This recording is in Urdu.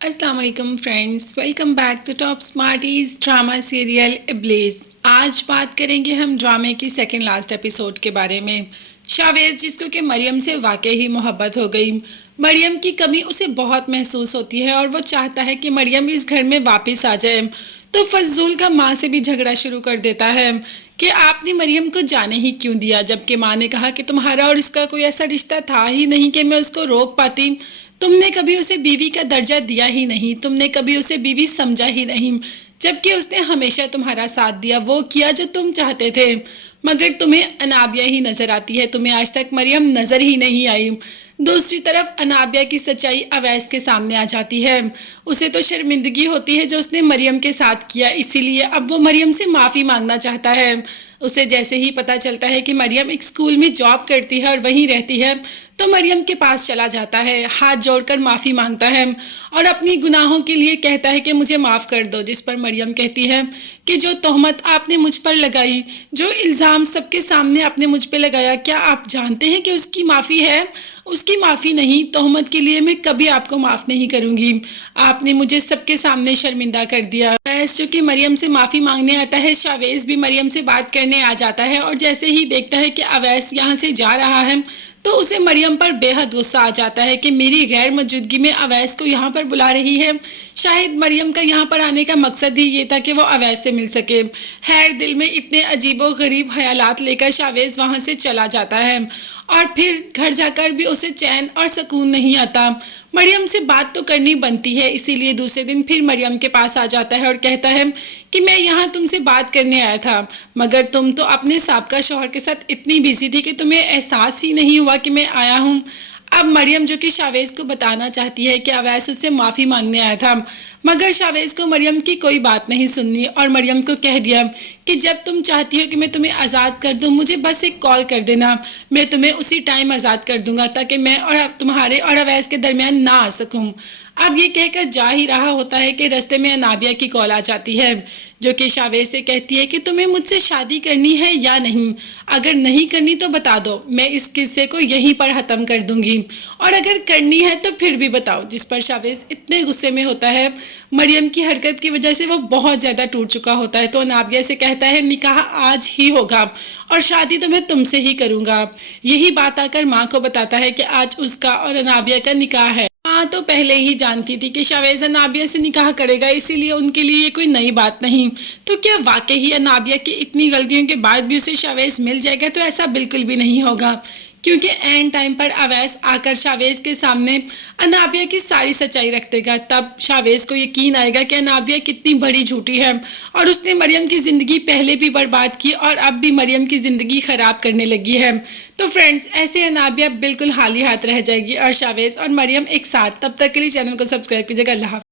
السلام علیکم friends, welcome back to top smarties drama serial Iblees. آج بات کریں گے ہم ڈرامے کی سیکنڈ لاسٹ ایپیسوڈ کے بارے میں۔ شاویز جس کو کہ مریم سے واقعی محبت ہو گئی، مریم کی کمی اسے بہت محسوس ہوتی ہے اور وہ چاہتا ہے کہ مریم اس گھر میں واپس آ جائے، تو فضول کا ماں سے بھی جھگڑا شروع کر دیتا ہے کہ آپ نے مریم کو جانے ہی کیوں دیا، جبکہ ماں نے کہا کہ تمہارا اور اس کا کوئی ایسا رشتہ تھا ہی نہیں کہ میں اس کو روک پاتی، تم نے کبھی اسے بیوی کا درجہ دیا ہی نہیں، تم نے کبھی اسے بیوی سمجھا ہی نہیں، جبکہ اس نے ہمیشہ تمہارا ساتھ دیا، وہ کیا جو تم چاہتے تھے، مگر تمہیں انابیہ ہی نظر آتی ہے، تمہیں آج تک مریم نظر ہی نہیں آئی۔ دوسری طرف انابیہ کی سچائی اویس کے سامنے آ جاتی ہے، اسے تو شرمندگی ہوتی ہے جو اس نے مریم کے ساتھ کیا، اسی لیے اب وہ مریم سے معافی مانگنا چاہتا ہے۔ اسے جیسے ہی پتہ چلتا ہے کہ مریم ایک اسکول میں جاب کرتی ہے اور وہیں رہتی ہے، تو مریم کے پاس چلا جاتا ہے، ہاتھ جوڑ کر معافی مانگتا ہے اور اپنی گناہوں کے لیے کہتا ہے کہ مجھے معاف کر دو، جس پر مریم کہتی ہے کہ جو تہمت آپ نے مجھ پر لگائی، جو الزام سب کے سامنے آپ نے مجھ پہ لگایا، کیا آپ جانتے ہیں کہ اس کی معافی ہے؟ اس کی معافی نہیں، تہمت کے لیے میں کبھی آپ کو معاف نہیں کروں گی، آپ نے مجھے سب کے سامنے شرمندہ کر دیا۔ اویس جو کہ مریم سے معافی مانگنے آتا ہے، شاویز بھی مریم سے بات کرنے آ جاتا ہے اور جیسے ہی دیکھتا ہے کہ اویس یہاں سے جا رہا ہے تو اسے مریم پر بے حد غصہ آ جاتا ہے کہ میری غیر موجودگی میں اویس کو یہاں پر بلا رہی ہے، شاید مریم کا یہاں پر آنے کا مقصد ہی یہ تھا کہ وہ اویس سے مل سکے۔ خیر، دل میں اتنے عجیب و غریب خیالات لے کر شاویز وہاں سے چلا جاتا ہے اور پھر گھر جا کر بھی اسے چین اور سکون نہیں آتا۔ مریم سے بات تو کرنی بنتی ہے، اسی لیے دوسرے دن پھر مریم کے پاس آ جاتا ہے اور کہتا ہے کہ میں یہاں تم سے بات کرنے آیا تھا، مگر تم تو اپنے سابقہ شوہر کے ساتھ اتنی بزی تھی کہ تمہیں احساس ہی نہیں ہوا کہ میں آیا ہوں۔ اب مریم جو کہ شاویز کو بتانا چاہتی ہے کہ اویس اس سے معافی مانگنے آیا تھا، مگر شاویز کو مریم کی کوئی بات نہیں سننی اور مریم کو کہہ دیا کہ جب تم چاہتی ہو کہ میں تمہیں آزاد کر دوں، مجھے بس ایک کال کر دینا، میں تمہیں اسی ٹائم آزاد کر دوں گا تاکہ میں اور تمہارے اور اویس کے درمیان نہ آ سکوں۔ اب یہ کہہ کر جا ہی رہا ہوتا ہے کہ رستے میں انابیہ کی کال آ جاتی ہے جو کہ شاویز سے کہتی ہے کہ تمہیں مجھ سے شادی کرنی ہے یا نہیں، اگر نہیں کرنی تو بتا دو، میں اس قصے کو یہیں پر ختم کر دوں گی، اور اگر کرنی ہے تو پھر بھی بتاؤ، جس پر شاویز اتنے غصے میں ہوتا ہے، مریم کی حرکت کی وجہ سے وہ بہت زیادہ ٹوٹ چکا ہوتا ہے، تو انابیہ سے کہتا ہے نکاح آج ہی ہوگا اور شادی تو میں تم سے ہی کروں گا۔ یہی بات آ کر ماں کو بتاتا ہے کہ آج اس کا اور انابیہ کا نکاح ہے۔ ماں تو پہلے ہی جانتی تھی کہ شاویز انابیہ سے نکاح کرے گا، اسی لیے ان کے لیے یہ کوئی نئی بات نہیں۔ تو کیا واقعی انابیہ کی اتنی غلطیوں کے بعد بھی اسے شاویز مل جائے گا؟ تو ایسا بالکل بھی نہیں ہوگا، کیونکہ این ٹائم پر اویس آ کر شاویز کے سامنے انابیہ کی ساری سچائی رکھ دے گا، تب شاویز کو یقین آئے گا کہ انابیہ کتنی بڑی جھوٹی ہے اور اس نے مریم کی زندگی پہلے بھی برباد کی اور اب بھی مریم کی زندگی خراب کرنے لگی ہے۔ تو فرینڈز، ایسے انابیہ بالکل خالی ہاتھ رہ جائے گی اور شاویز اور مریم ایک ساتھ۔ تب تک کے لیے چینل کو سبسکرائب کیجیے گا۔ اللہ حافظ۔